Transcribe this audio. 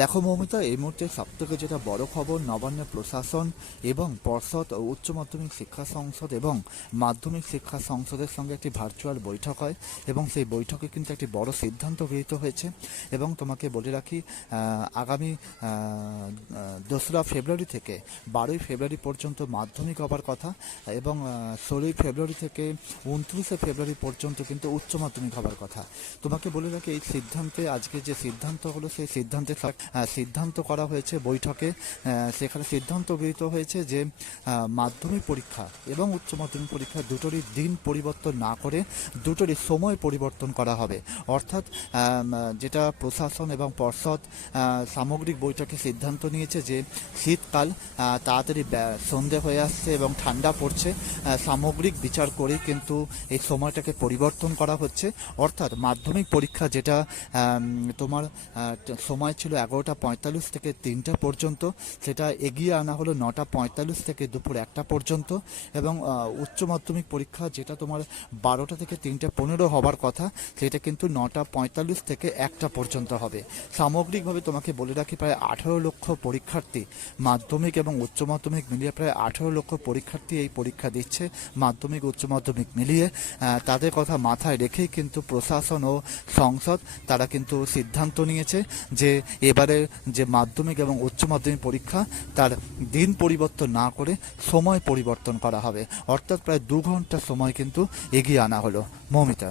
দেখো মৌমিতা, এই মুহূর্তে সবথেকে যেটা বড় খবর, নবান্ন প্রশাসন এবং পর্ষদ ও উচ্চ মাধ্যমিক শিক্ষা সংসদ এবং মাধ্যমিক শিক্ষা সংসদের সঙ্গে একটি ভার্চুয়াল বৈঠক হয় এবং সেই বৈঠকে কিন্তু একটি বড় সিদ্ধান্ত গৃহীত হয়েছে। এবং তোমাকে বলে রাখি, আগামী 2রা ফেব্রুয়ারি থেকে 12ই ফেব্রুয়ারি পর্যন্ত মাধ্যমিক হবার কথা এবং 16ই ফেব্রুয়ারি থেকে 29শে ফেব্রুয়ারি পর্যন্ত কিন্তু উচ্চ মাধ্যমিক হবার কথা। তোমাকে বলে রাখি, এই সিদ্ধান্তে আজকে যে সিদ্ধান্ত হলো সেই সিদ্ধান্ত করা হয়েছে বৈঠকে। সেখানে সিদ্ধান্ত গৃহীত হয়েছে যে মাধ্যমিক পরীক্ষা এবং উচ্চ মাধ্যমিক পরীক্ষা দুটোরই দিন পরিবর্তন না করে দুটোরই সময় পরিবর্তন করা হবে। অর্থাৎ যেটা প্রশাসন এবং পর্ষদ সামগ্রিক বৈঠকে সিদ্ধান্ত নিয়েছে যে শীতকাল তাড়াতাড়ি সন্ধে হয়ে আসছে এবং ঠান্ডা পড়ছে, সামগ্রিক বিচার করে কিন্তু এই সময়টাকে পরিবর্তন করা হচ্ছে। অর্থাৎ মাধ্যমিক পরীক্ষা যেটা তোমার সময় ছিল 11টা 45 থেকে 3টা পর্যন্ত, সেটা এগিয়ে আনা হলো 9টা 45 থেকে দুপুর 1টা পর্যন্ত। এবং উচ্চ মাধ্যমিক পরীক্ষা যেটা তোমার 12টা থেকে 3টে 15 হবার কথা, সেটা কিন্তু 9টা 45 থেকে 1টা পর্যন্ত হবে। সামগ্রিকভাবে তোমাকে বলে রাখি, প্রায় 18 লক্ষ পরীক্ষার্থী, মাধ্যমিক এবং উচ্চ মাধ্যমিক মিলিয়ে প্রায় 18 লক্ষ পরীক্ষার্থী এই পরীক্ষা দিচ্ছে, মাধ্যমিক উচ্চ মাধ্যমিক মিলিয়ে। তাদের কথা মাথায় রেখেই কিন্তু প্রশাসন ও সংসদ তারা কিন্তু সিদ্ধান্ত নিয়েছে যে এবারে যে মাধ্যমিক এবং উচ্চ মাধ্যমিক পরীক্ষা তার দিন পরিবর্তন না করে সময় পরিবর্তন করা হবে। অর্থাৎ প্রায় 2 ঘন্টা সময় কিন্তু এগিয়ে আনা হলো মৌমিতা।